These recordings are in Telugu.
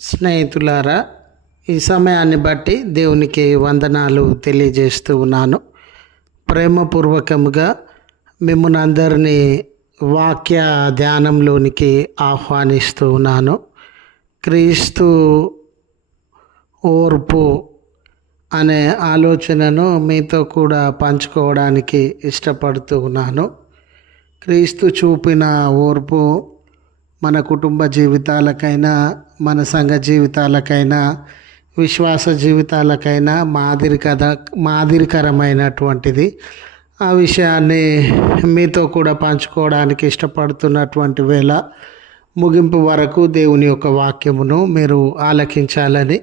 స్నేహితులారా ఈ సమయాన్ని బట్టి దేవునికి వందనాలు తెలియజేస్తూ ఉన్నాను. ప్రేమపూర్వకముగా మిమ్మల్ని అందరినీ వాక్య ధ్యానంలోనికి ఆహ్వానిస్తూ ఉన్నాను. క్రీస్తు ఓర్పు అనే ఆలోచనను మీతో కూడా పంచుకోవడానికి ఇష్టపడుతూ ఉన్నాను. క్రీస్తు చూపిన ఓర్పు మన కుటుంబ జీవితాలకైనా మన సంఘ జీవితాలకైనా విశ్వాస జీవితాలకైనా మాదిరి కథ మాదిరికరమైనటువంటిది. ఆ విషయాన్ని మీతో కూడా పంచుకోవడానికి ఇష్టపడుతున్నటువంటి వేళ ముగింపు వరకు దేవుని యొక్క వాక్యమును మీరు ఆలకించాలని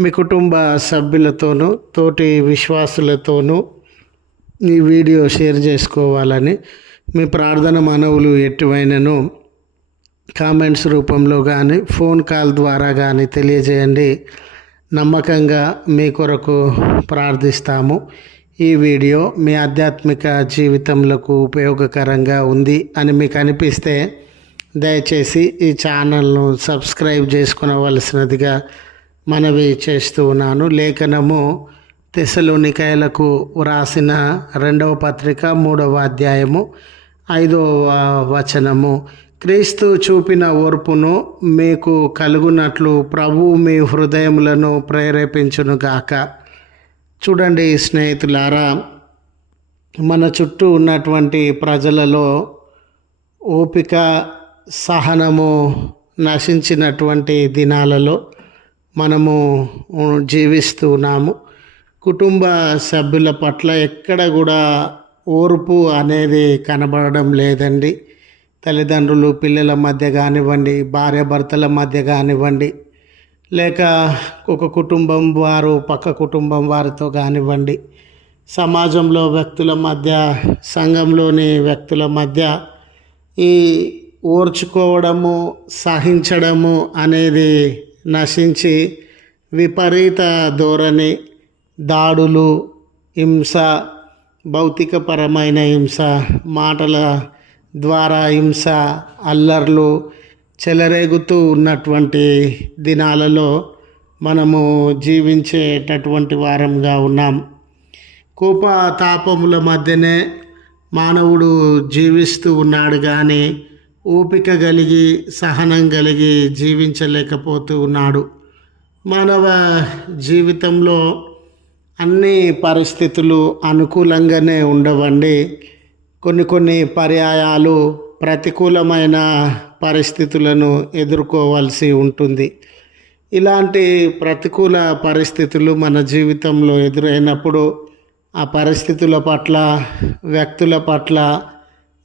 మీ కుటుంబ సభ్యులతోనూ తోటి విశ్వాసులతోనూ ఈ వీడియో షేర్ చేసుకోవాలని మీ ప్రార్థన మనవులు ఎటువైనను కామెంట్స్ రూపంలో కానీ ఫోన్ కాల్ ద్వారా కానీ తెలియజేయండి. నమ్మకంగా మీ కొరకు ప్రార్థిస్తాము. ఈ వీడియో మీ ఆధ్యాత్మిక జీవితంలో ఉపయోగకరంగా ఉంది అని మీకు అనిపిస్తే దయచేసి ఈ ఛానల్ను సబ్స్క్రైబ్ చేసుకునవలసినదిగా మనవి చేస్తూ ఉన్నాను. లేఖనము తెసలోనికాయలకు వ్రాసిన రెండవ పత్రిక మూడవ అధ్యాయము ఐదవ వచనము. క్రీస్తు చూపిన ఓర్పును మీకు కలుగునట్లు ప్రభువు మీ హృదయములను ప్రేరేపించునుగాక. చూడండి స్నేహితులారా మన చుట్టూ ఉన్నటువంటి ప్రజలలో ఓపిక సహనము నశించినటువంటి దినాలలో మనము జీవిస్తున్నాము కుటుంబ సభ్యుల పట్ల ఎక్కడ కూడా ఓర్పు అనేది కనబడడం లేదండి. తల్లిదండ్రులు పిల్లల మధ్య కానివ్వండి భార్యాభర్తల మధ్య కానివ్వండి లేక ఒక కుటుంబం వారు పక్క కుటుంబం వారితో కానివ్వండి సమాజంలో వ్యక్తుల మధ్య సంఘంలోని వ్యక్తుల మధ్య ఈ ఓర్చుకోవడము సహించడము అనేది నశించి విపరీత ధోరణి దాడులు హింస భౌతికపరమైన హింస మాటల ద్వారా హింస అల్లర్లు చెలరేగుతూ ఉన్నటువంటి దినాలలో మనము జీవించేటటువంటి వారంగా ఉన్నాం. కోప తాపముల మధ్యనే మానవుడు జీవిస్తూ ఉన్నాడు కానీ ఓపిక కలిగి సహనం కలిగి జీవించలేకపోతూ ఉన్నాడు. మానవ జీవితంలో అన్ని పరిస్థితులు అనుకూలంగానే ఉండవండి. కొన్ని కొన్ని పర్యాయాలు ప్రతికూలమైన పరిస్థితులను ఎదుర్కోవాల్సి ఉంటుంది. ఇలాంటి ప్రతికూల పరిస్థితులు మన జీవితంలో ఎదురైనప్పుడు ఆ పరిస్థితుల పట్ల వ్యక్తుల పట్ల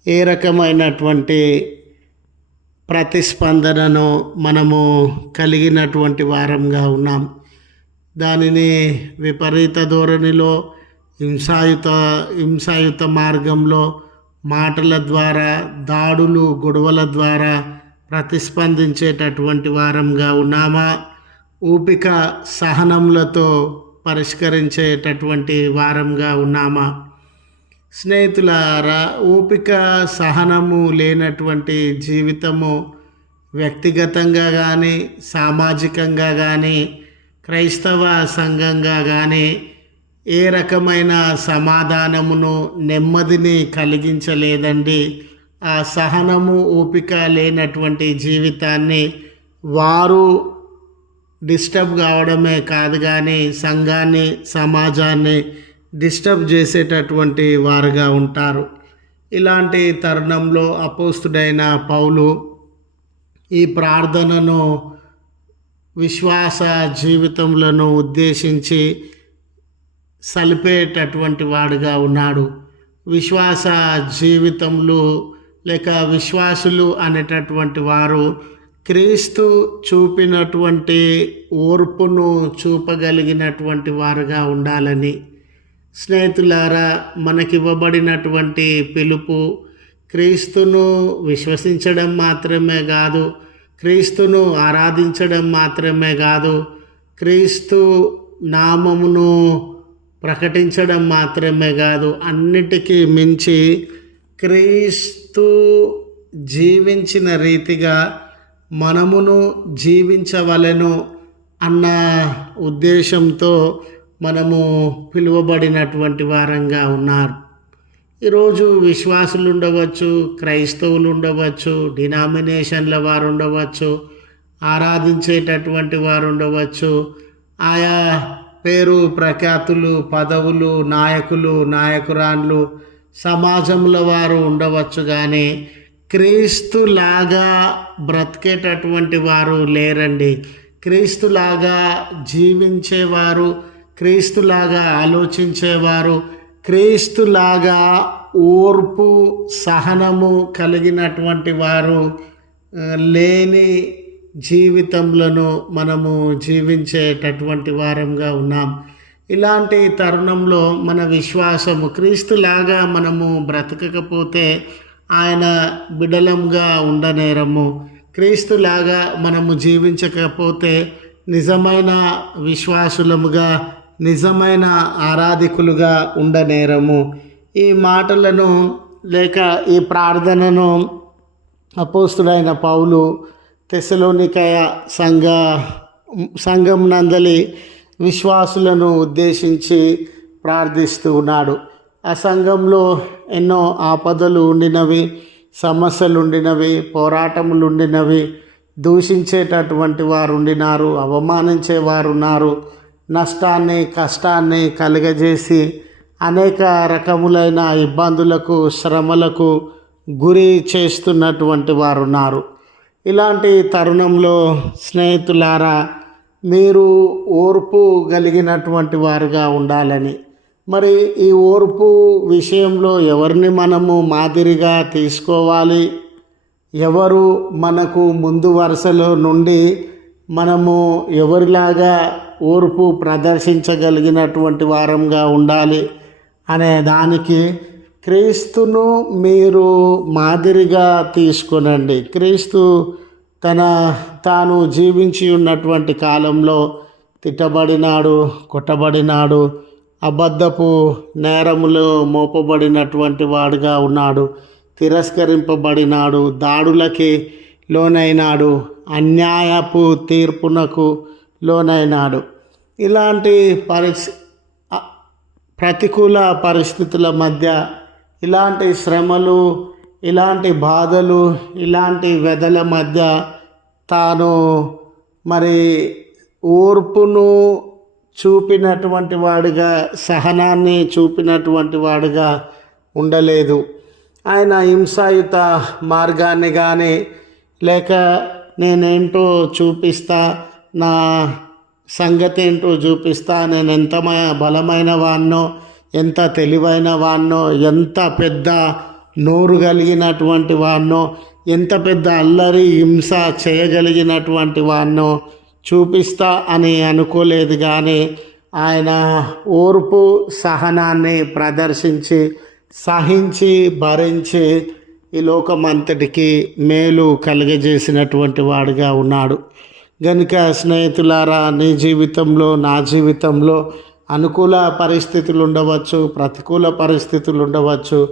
ఏ రకమైనటువంటి ప్రతిస్పందనను మనము కలిగినటువంటి వారంగా ఉన్నాం. దానిని విపరీత ధోరణిలో హింసాయుత హింసాయుత మార్గంలో మాటల ద్వారా దాడులు గొడవల ద్వారా ప్రతిస్పందించేటటువంటి వారంగా ఉన్నామా? ఊపిక సహనములతో పరిష్కరించేటటువంటి వారంగా ఉన్నామా? స్నేహితులారా ఓపిక సహనము లేనటువంటి జీవితము వ్యక్తిగతంగా కానీ సామాజికంగా కానీ క్రైస్తవ సంఘంగా కానీ ఏ రకమైన సమాధానమును నెమ్మదిని కలిగించలేదండి. ఆ సహనము ఓపిక లేనటువంటి జీవితాన్ని వారు డిస్టర్బ్ కావడమే కాదు కానీ సంఘాన్ని సమాజాన్ని డిస్టర్బ్ చేసేటటువంటి వారుగా ఉంటారు. ఇలాంటి తరుణంలో అపోస్తుడైన పౌలు ఈ ప్రార్థనను విశ్వాస జీవితంలో ఉద్దేశించి సలిపేటటువంటి వాడుగా ఉన్నాడు. విశ్వాస జీవితంలో లేక విశ్వాసులు అనేటటువంటి వారు క్రీస్తు చూపినటువంటి ఓర్పును చూపగలిగినటువంటి వారుగా ఉండాలని స్నేహితులారా మనకివ్వబడినటువంటి పిలుపు క్రీస్తును విశ్వసించడం మాత్రమే కాదు క్రీస్తును ఆరాధించడం మాత్రమే కాదు క్రీస్తు నామమును ప్రకటించడం మాత్రమే కాదు అన్నిటికీ మించి క్రీస్తు జీవించిన రీతిగా మనమును జీవించవలెను అన్న ఉద్దేశంతో మనము పిలువబడినటువంటి వారంగా ఉన్నారు. ఈరోజు విశ్వాసులు ఉండవచ్చు క్రైస్తవులు ఉండవచ్చు డినామినేషన్ల వారు ఉండవచ్చు ఆరాధించేటటువంటి వారు ఉండవచ్చు ఆయా పేరు ప్రఖ్యాతులు పదవులు నాయకులు నాయకురాన్లు సమాజంలో వారు ఉండవచ్చు కానీ క్రీస్తులాగా బ్రతికేటటువంటి వారు లేరండి. క్రీస్తులాగా జీవించేవారు క్రీస్తులాగా ఆలోచించేవారు క్రీస్తులాగా ఓర్పు సహనము కలిగినటువంటి వారు లేని జీవితంలో మనము జీవించేటటువంటి వారంగా ఉన్నాం. ఇలాంటి తరుణంలో మన విశ్వాసము క్రీస్తులాగా మనము బ్రతకకపోతే ఆయన బిడలంగా ఉండనేరము క్రీస్తులాగా మనము జీవించకపోతే నిజమైన విశ్వాసులముగా నిజమైన ఆరాధికులుగా ఉండనేరము ఈ మాటలను లేక ఈ ప్రార్థనను అపోస్తుడైన పౌలు తెసలోనికయ సంఘ సంఘం నందలి విశ్వాసులను ఉద్దేశించి ప్రార్థిస్తూ ఉన్నాడు. ఆ సంఘంలో ఎన్నో ఆపదలు ఉండినవి సమస్యలు ఉండినవి పోరాటములు ఉండినవి దూషించేటటువంటి వారు ఉండినారు అవమానించే వారు ఉన్నారు నష్టాన్ని కష్టాన్ని కలుగజేసి అనేక రకములైన ఇబ్బందులకు శ్రమలకు గురి చేస్తున్నటువంటి వారు ఉన్నారు ఇలాంటి తరుణంలో స్నేహితులారా మీరు ఓర్పు కలిగినటువంటి వారుగా ఉండాలని. మరి ఈ ఓర్పు విషయంలో ఎవరిని మనము మాదిరిగా తీసుకోవాలి? ఎవరు మనకు ముందు వరుసలో నుండి మనము ఎవరిలాగా ఓర్పు ప్రదర్శించగలిగినటువంటి వారంగా ఉండాలి అనే దానికి క్రీస్తును మీరు మాదిరిగా తీసుకొనండి. క్రీస్తు తన తాను జీవించి ఉన్నటువంటి కాలంలో తిట్టబడినాడు కొట్టబడినాడు అబద్ధపు నేరములో మోపబడినటువంటి వాడుగా ఉన్నాడు తిరస్కరింపబడినాడు దాడులకి లోనైనాడు అన్యాయపు తీర్పునకు లోనైనాడు. ఇలాంటి పరిస్థి ప్రతికూల పరిస్థితుల మధ్య ఇలాంటి శ్రమలు ఇలాంటి బాధలు ఇలాంటి వెదల మధ్య తాను మరి ఓర్పును చూపినటువంటి వాడుగా సహనాన్ని చూపినటువంటి వాడుగా ఉండలేదు. ఆయన హింసాయుత మార్గాన్ని కానీ లేక నేనేంటో చూపిస్తా నా సంగతి ఏంటో చూపిస్తా నేను ఎంత బలమైన వాన్నో ఎంత తెలివైన వాన్నో ఎంత పెద్ద నోరు కలిగినటువంటి వాన్నో ఎంత పెద్ద అల్లరి హింస చేయగలిగినటువంటి వాన్నో చూపిస్తా అని అనుకోలేదు కానీ ఆయన ఓర్పు సహనాన్ని ప్రదర్శించి సహించి భరించి ఈ లోకమంతటికి మేలు కలుగజేసినటువంటి వాడుగా ఉన్నాడు. గనుక స్నేహితులారా నీ జీవితంలో నా జీవితంలో అనుకూల పరిస్థితులు ఉండవచ్చు ప్రతికూల పరిస్థితులు ఉండవచ్చు.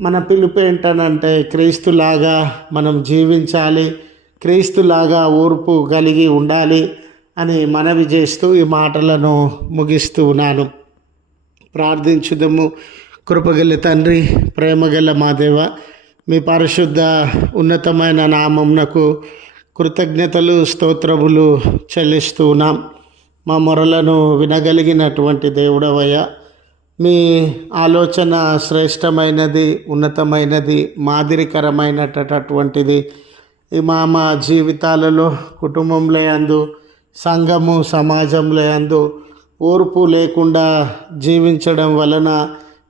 మన పిలుపు ఏంటనంటే క్రీస్తులాగా మనం జీవించాలి క్రీస్తులాగా ఓర్పు కలిగి ఉండాలి అని మనవి చేస్తూ ఈ మాటలను ముగిస్తూ ఉన్నాను. ప్రార్థించుదము. కృపగల తండ్రి ప్రేమగల మా దేవ మీ పరిశుద్ధ ఉన్నతమైన నామంనకు కృతజ్ఞతలు స్తోత్రములు చెల్లిస్తూ ఉన్నాం. మా మొరలను వినగలిగినటువంటి దేవుడవయ్యా. మీ ఆలోచన శ్రేష్టమైనది ఉన్నతమైనది మాదిరికరమైనటటువంటిది. మా మా జీవితాలలో కుటుంబంలో అందు సంఘము సమాజంలో అందు ఓర్పు లేకుండా జీవించడం వలన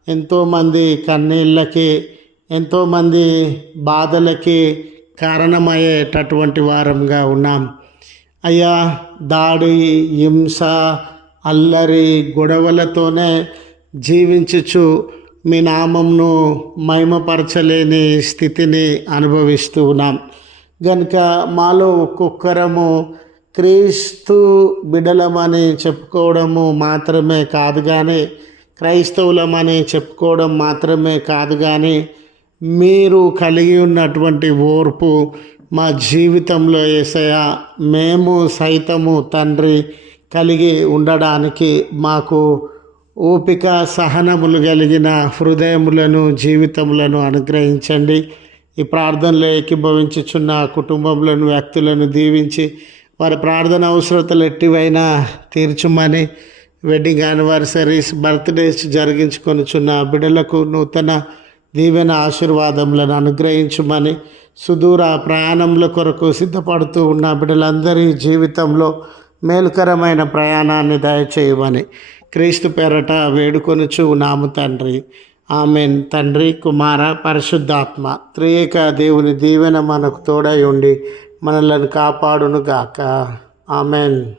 ఎంతోమంది కన్నీళ్ళకి ఎంతోమంది బాధలకి కారణమయ్యేటటువంటి వారంగా ఉన్నాం. అయ్యా దాడి హింస అల్లరి గొడవలతోనే జీవించుచు మీ నామంను మహిమపరచలేని స్థితిని అనుభవిస్తూ ఉన్నాం. గనుక మాలో ఒక్కొక్కరము క్రీస్తు బిడలమని చెప్పుకోవడము మాత్రమే కాదు కానీ క్రైస్తవులమని చెప్పుకోవడం మాత్రమే కాదు కానీ మీరు కలిగి ఉన్నటువంటి ఓర్పు మా జీవితంలో ఏసయ మేము సైతము తండ్రి కలిగి ఉండడానికి మాకు ఓపిక సహనములు కలిగిన హృదయములను జీవితములను అనుగ్రహించండి. ఈ ప్రార్థనలో ఏకీభవించుచున్న కుటుంబంలోని వ్యక్తులను దీవించి వారి ప్రార్థన అవసరతలు ఎట్టివైనా తీర్చుమని వెడ్డింగ్ యానివర్సరీస్ బర్త్డేస్ జరిగించుకొనుచున్న బిడ్డలకు నూతన దీవెన ఆశీర్వాదములను అనుగ్రహించుమని సుదూర ప్రయాణముల కొరకు సిద్ధపడుతూ ఉన్న బిడ్డలందరి జీవితంలో మేలుకరమైన ప్రయాణాన్ని దయచేయమని క్రీస్తు పేరట వేడుకొనుచు నాము తండ్రి. ఆమెన్. తండ్రి కుమార పరిశుద్ధాత్మ త్రియేక దేవుని దీవెన మనకు తోడై ఉండి మనలను కాపాడును గాక ఆమెన్.